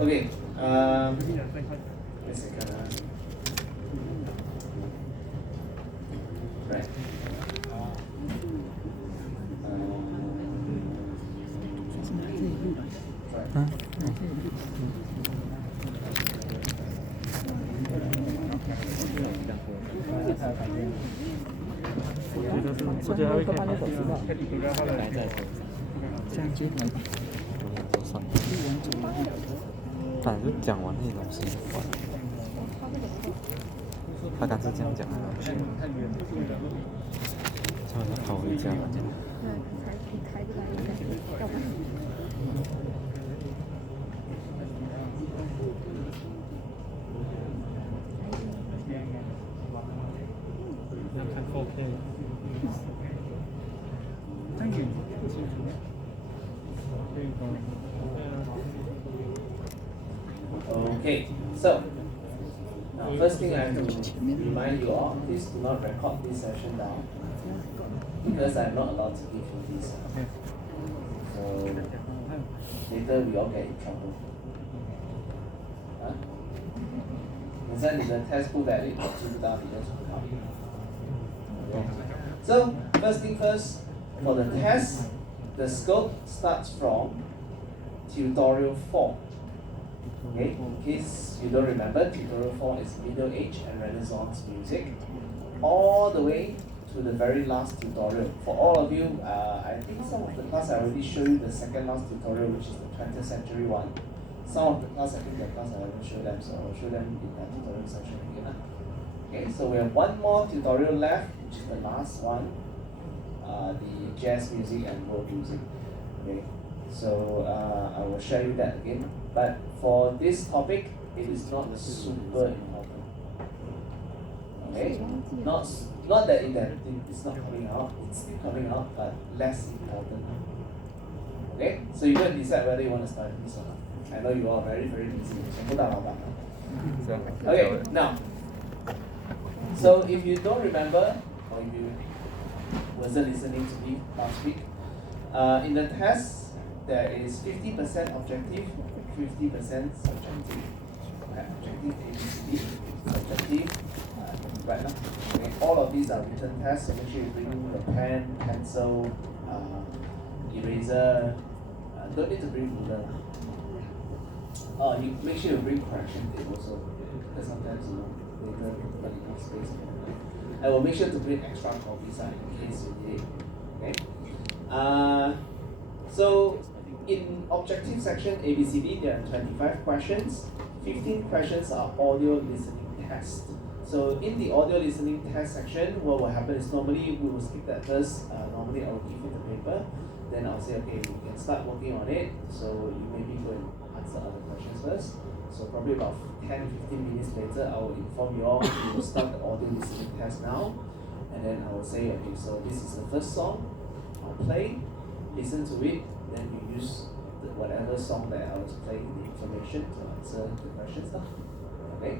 Okay. Wait a second. Right.反正就讲完那些东西，他刚才这样讲的东西，叫他跑回家了。Okay, so now first thing I have to remind you all, please do not record this session down because I'm not allowed to give you this. So later we all get in trouble. Huh? 你在你的 test 不 valid， 我知不到你的重考。So first thing first, for the test, the scope starts from tutorial 4. Okay, in case you don't remember, tutorial 4 is Middle Age and Renaissance music, all the way to the very last tutorial. For all of you, I think some of the class I already showed you the second last tutorial, which is the 20th century one. Some of the class, I think the class I haven't shown them, so I'll show them in that tutorial section again. Okay, so we have one more tutorial left, which is the last one, the jazz music and world music. Okay, so I will share you that again. But for this topic, it is not super important. Okay, not that it's not coming out, it's still coming out, but less important. Okay, so you go and decide whether you want to study this or not. I know you are very busy. Okay, now, so if you don't remember, or if you wasn't listening to me last week, in the test there is 50% objective, 50% subjective. Okay, objective ABCD, subjective right now. Okay, all of these are written tests, so make sure you bring the pen, pencil, eraser. Don't need to bring ruler. You make sure you bring correction tape also, because sometimes later not enough space. I will make sure to bring extra copies in case you need it. Okay. So in objective section ABCD, there are 25 questions. 15 questions are audio listening tests. So in the audio listening test section, what will happen is normally we will skip that first. Normally I will give you the paper, then I'll say, okay, we can start working on it. So you maybe go and answer other questions first. So probably about 10-15 minutes later, I will inform you all, we will start the audio listening test now. And then I will say, okay, so this is the first song. I'll play, listen to it, then you use whatever song that I was playing the information to answer the questions. Okay,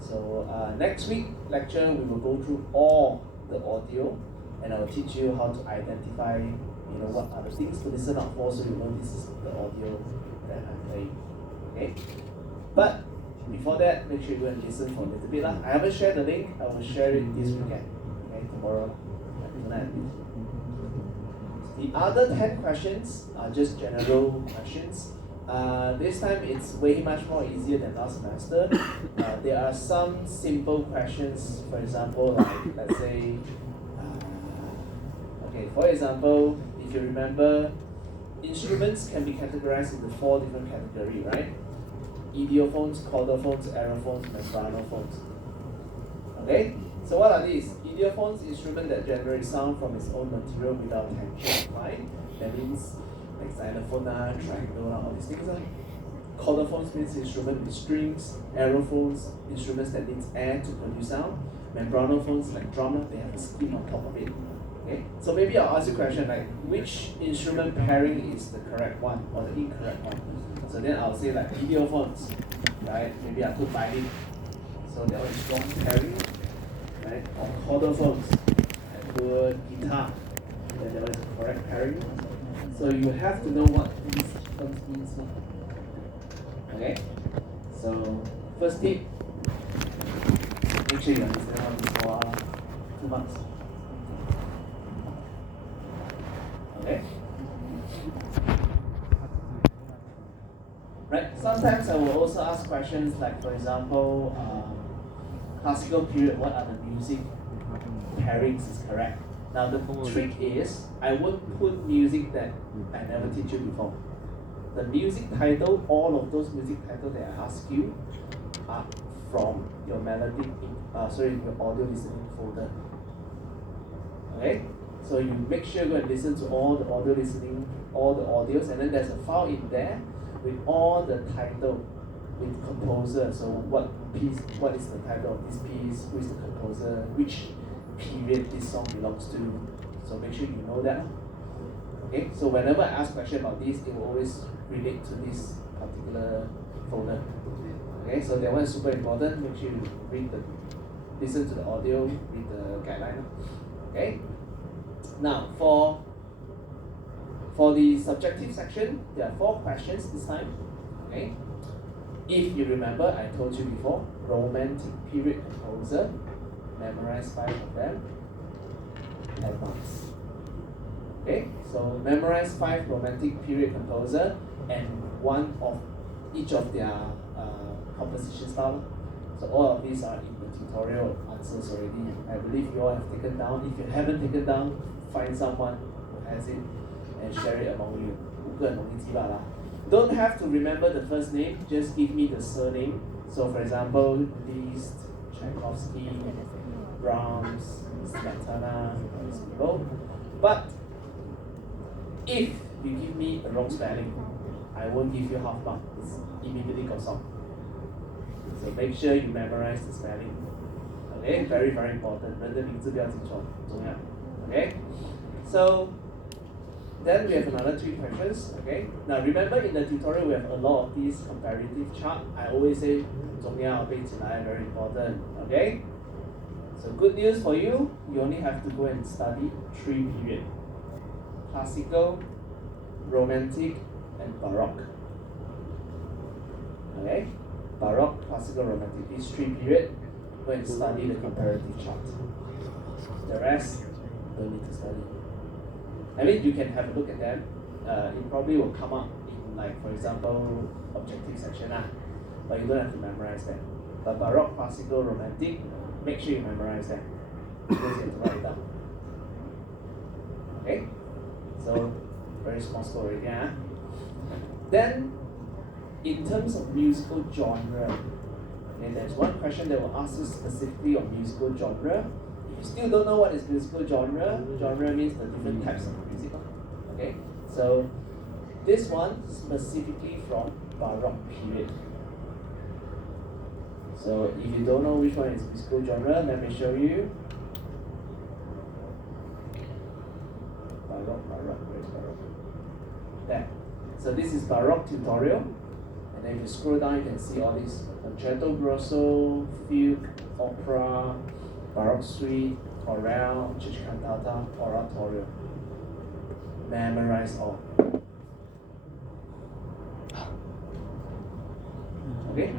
so next week lecture we will go through all the audio, and I will teach you how to identify, what are the things to listen out for, so you know this is the audio that I'm playing. Okay, but before that, make sure you go and listen for a little bit. I haven't shared the link. I will share it this weekend. Okay, tomorrow, tonight. The other 10 questions are just general questions. This time it's way much more easier than last semester. There are some simple questions, for example, like let's say, for example, if you remember, instruments can be categorized into 4 different categories, right? Idiophones, chordophones, aerophones, membranophones. Okay? So what are these? Idiophones, instrument that generates sound from its own material without tension applied. That means like xylophone, triangle, all these things. Chordophones means instrument with strings. Aerophones, instruments that needs air to produce sound. Membranophones like drum, they have a skin on top of it. Okay? So maybe I'll ask you a question like, which instrument pairing is the correct one or the incorrect one? So then I'll say like idiophones, right? Maybe I put violin. So that one is wrong pairing. Right? Or chordophones, I put guitar, then that one is the correct pairing. So you have to know what these terms means. Okay? So first tip, make sure you understand what this for 2 marks. Okay? Right? Sometimes I will also ask questions like, for example, classical period, what are the music pairings is correct. Now the trick is, I won't put music that I never teach you before. The music title, all of those music titles that I ask you are from your melodic, your audio listening folder. Okay? So you make sure you go and listen to all the audio listening, all the audios, and then there's a file in there with all the title, with composer. So what is the title of this piece, who is the composer, which period this song belongs to. So make sure you know that. Okay, so whenever I ask question about this, it will always relate to this particular folder. Okay, so that one is super important. Make sure you listen to the audio, read the guideline. Okay. Now for the subjective section, there are 4 questions this time. Okay. If you remember, I told you before, romantic period composer, memorize 5 of them, 10 marks. Okay, so memorize 5 romantic period composer and one of each of their composition style. So all of these are in the tutorial answers already. I believe you all have taken down. If you haven't taken down, find someone who has it and share it among you. 5个很容易记吧啦. Don't have to remember the first name, just give me the surname. So for example, Liszt, Tchaikovsky, Brahms, Smetana, these people. But if you give me a wrong spelling, I won't give you half mark. It's immediately goes off. So make sure you memorize the spelling. Okay, very very important. 人的名字不要记错，重要。Okay, so then we have another 3 questions. Okay, now remember in the tutorial we have a lot of these comparative chart. I always say 重要背起来 very important. Okay, so good news for you. You only have to go and study 3 periods: classical, romantic, and baroque. Okay, baroque, classical, romantic. These 3 periods. Go and study the comparative chart. The rest don't need to study. I mean, you can have a look at them. It probably will come up in, like, for example, objective section, but you don't have to memorize them. But baroque, classical, romantic, make sure you memorize them because you have to write it down. Okay, so very small score already. Then, in terms of musical genre, okay, there's one question that will ask you specifically on musical genre. If you still don't know what is musical genre, genre means the different types of music. Okay, so this one specifically from Baroque period. So if you don't know which one is musical genre, let me show you. Baroque, where's Baroque? There. So this is Baroque tutorial. And then if you scroll down, you can see all these: concerto grosso, fugue, opera, baroque suite, chorale, church cantata, oratorio. Memorize all. Okay?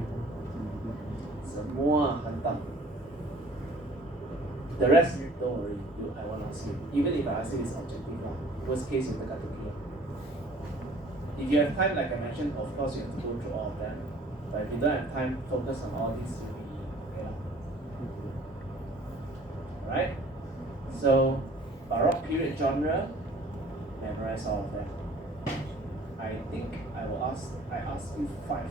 Semua hantam. The rest, don't worry. I won't ask you. Even if I ask you, it's objective. Worst case, you take out the key. If you have time, like I mentioned, of course you have to go through all of them. But if you don't have time, focus on all these. Right? So, Baroque period genre, memorize all of them. I think I ask you 5.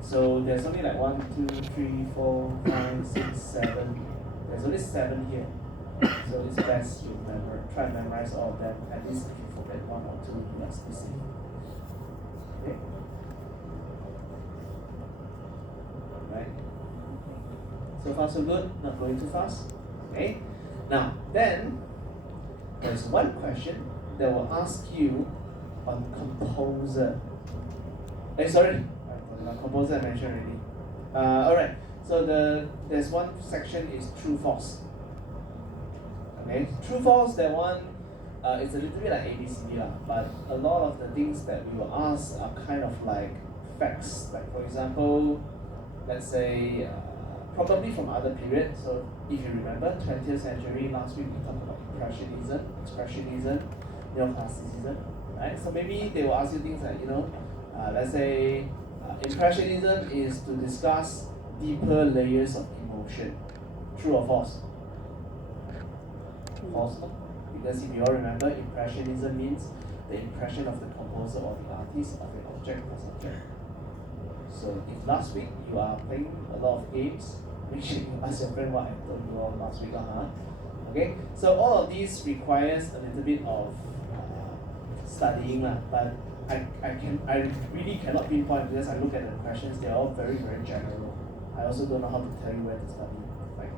So there's only like 1, 2, 3, 4, 5, 6, 7. There's only 7 here. So it's best you try and memorize all of them. At least if you forget 1 or 2, you are still safe. Okay. Right. So far so good. Not going too fast. Okay. Now then, there's one question that will ask you on composer. Composer I mentioned already. Alright. So there's one section is true false. Okay. True false. That one it's a little bit like ABCD lah, but a lot of the things that we will ask are kind of like facts. Like for example, let's say probably from other periods. So if you remember, 20th century last week we talked about impressionism, expressionism, neoclassicism, right? So maybe they will ask you things like let's say impressionism is to discuss deeper layers of emotion. True or false? False. Because if you all remember, impressionism means the impression of the composer or the artist of an object or subject. So if last week you are playing a lot of games, make sure you ask your friend what I told you all last week. Okay, so all of these requires a little bit of studying, but I really cannot pinpoint because I look at the questions, they're all very, very general. I also don't know how to tell you where to study, like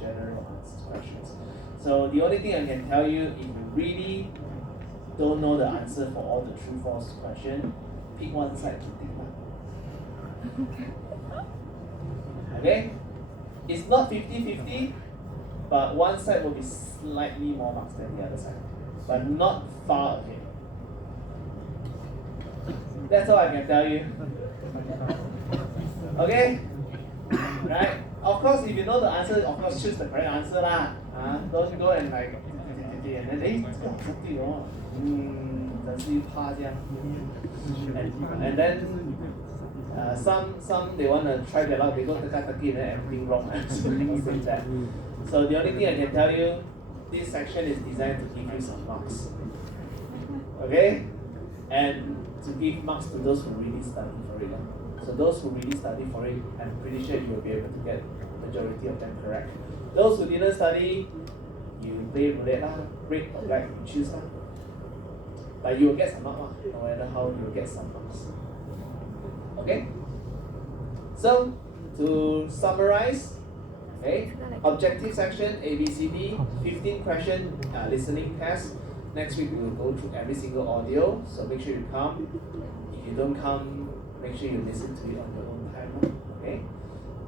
general questions. So the only thing I can tell you, if you really don't know the answer for all the true false question, pick one side to think about. Okay? It's not 50-50, but one side will be slightly more marks than the other side, but not far ahead. That's all I can tell you. Okay? Right? Of course, if you know the answer, of course choose the correct answer lah. Don't go and like and then 对哦，真是怕这样。And then some they wanna try their luck, they go teka-teki and then everything wrong. So they say that. So the only thing I can tell you, this section is designed to give you some marks. Okay? And to give marks to those who really study for it. So those who really study for it, I'm pretty sure you will be able to get the majority of them correct. Those who didn't study, you play roulette lah, red or black, you choose lah. But you will get some marks no matter how you will get some marks. Okay? So, to summarize, okay, objective section, ABCD, 15 question listening test. Next week we will go through every single audio, so make sure you come. If you don't come, make sure you listen to it on your own time. Okay?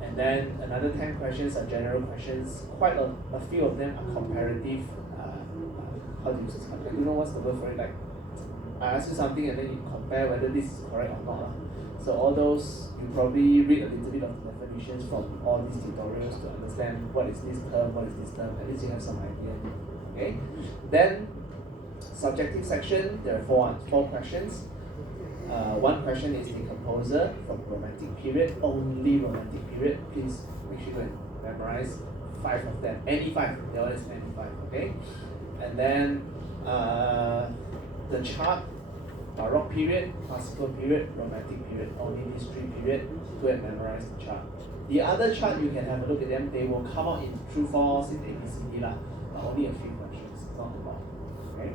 And then another 10 questions are general questions. Quite a few of them are comparative. How do you say it? You know what's the word for it? Like, I ask you something and then you compare whether this is correct or not. So all those, you probably read a little bit of the definitions from all these tutorials to understand what is this term, what is this term. At least you have some idea. Okay? Then, subjective section, there are four questions. One question is the composer from romantic period, only romantic period. Please make sure you memorize 5 of them. Any 5, there always any 5, okay? And then the chart, Baroque period, classical period, romantic period, only these 3 periods. Go and memorize the chart. The other chart, you can have a look at them. They will come out in true, false, in ABCD lah, but only a few questions, not a lot. Okay?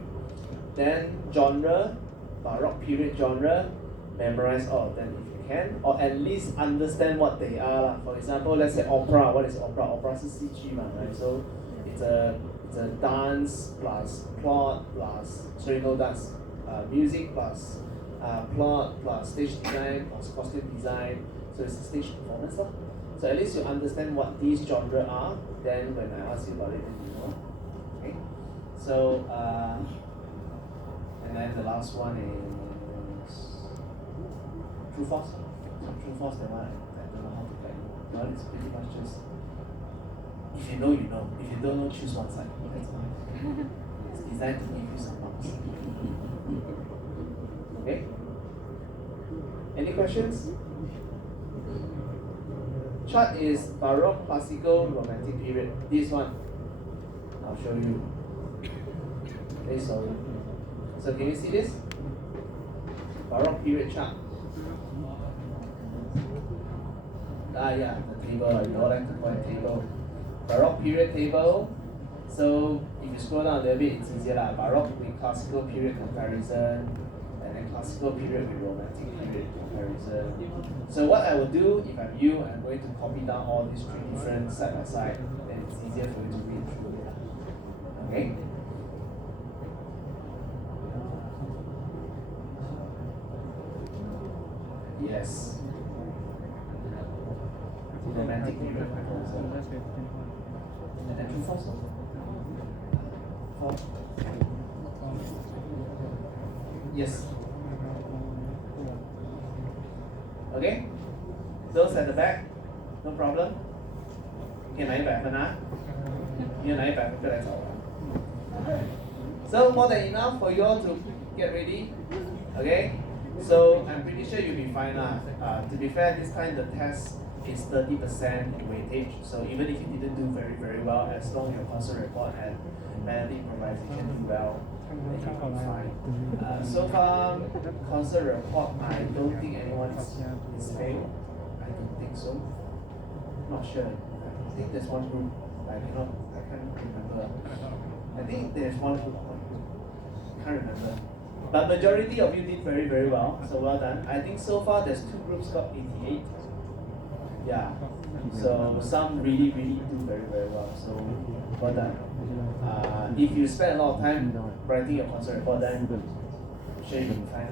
Then genre, Baroque period genre, memorize all of them if you can, or at least understand what they are. For example, let's say opera. What is opera? Opera is CG, right? So it's a dance plus plot plus music plus plot plus stage design plus costume design. So it's a stage performance. So at least you understand what these genres are. Then when I ask you about it, then you know. Okay. So and then the last one is true false. So true false, that one I don't know how to play. Well, it's pretty much just if you know, you know. If you don't know, choose one side. That's all. It's designed to give you some marks. Okay? Any questions? Chart is Baroque, classical, romantic period. This one, I'll show you. Okay, so can you see this? Baroque period chart. Yeah, the table. You all like to call it table. Baroque period table. So if you scroll down a little bit, it's easier lah. Baroque with classical period comparison, and then classical period with romantic period comparison. So what I will do, if I'm you, I'm going to copy down all these 3 different side by side, then it's easier for you to read through it. Okay? Yes. Romantic period comparison. And then true false. False. Yes. Okay. Those at the back, no problem. 你哪一百分啊？你哪一百分就来找我。So more than enough for you all to get ready. Okay. So I'm pretty sure you'll be fine lah. To be fair, this time the test is 30% weightage. So even if you didn't do very very well, as long as your concert report and melody improvisation do well, then you'll be fine. So far, concert report, I don't think anyone is failed. I don't think so. Not sure. I think there's one group. I can't remember. I think there's one group. Can't remember. But majority of you did very very well. So well done. I think so far there's 2 groups got 88. Yeah. So some really do very very well. So well done. If you spend a lot of time writing your concert report, then I'm sure you'll be fine.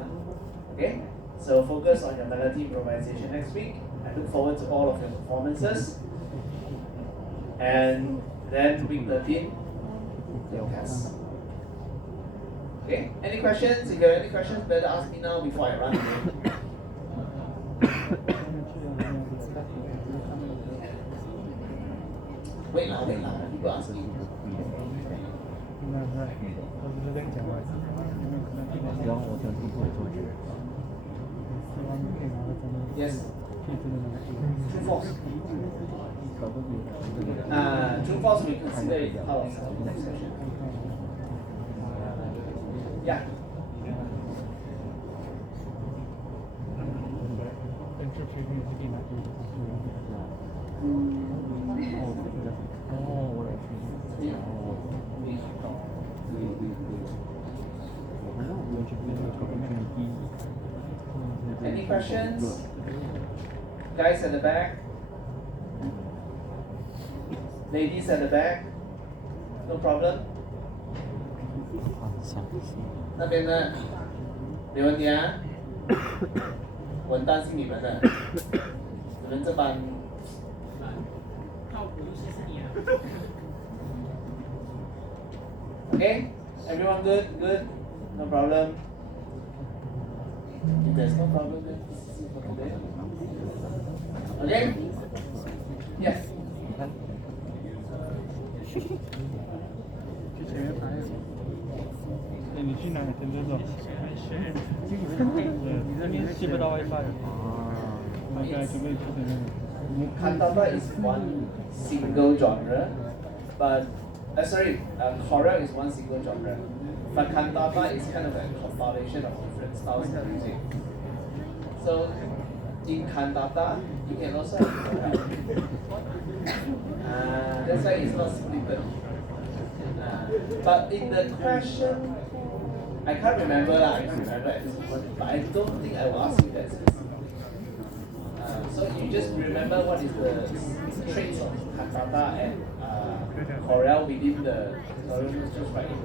Okay? So focus on your melody improvisation next week. I look forward to all of your performances. And then week 13, your test. Okay? Any questions? If you have any questions, better ask me now before I run away. Wait lah, people ask me. Yes. True false. True false we consider it part of the next session. Yeah. Any questions? Guys at the back? Ladies at the back? No problem? 那边呢？没问题啊？我很担心你们的，你们这班。Okay? Everyone good? Good? No problem? If there's no problem, then see for today. Okay? Yes. 你去哪里听这种？你这边接不到 WiFi。应该准备去这边。Cantata is one single genre, but chorale is one single genre. But cantata is kind of a compilation of different styles of music. So in cantata, you can also have chorale. That's why it's not split. But in the question, I can't remember at this moment, but I don't think I will ask you that specifically. So you just remember what is the traits of cantata and chorale within the tutorial, just write it.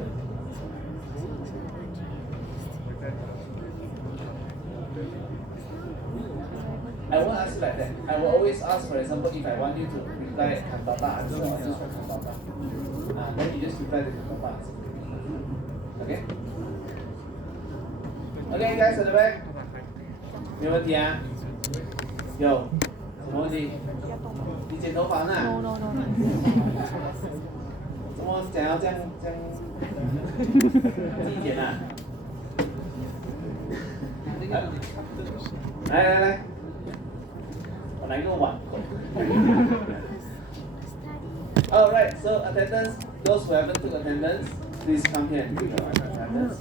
I won't ask you like that. I will always ask, for example, if I want you to reply cantata answer, I'll just write cantata. Then you just reply the cantata answer. Okay? Okay, guys at the back. 没问题啊？有什么问题？你剪头发呢？ No. 怎么想要这样自己剪啊？来，我来个碗口。Alright, so attendance, those who haven't took attendance, please come here and take your attendance.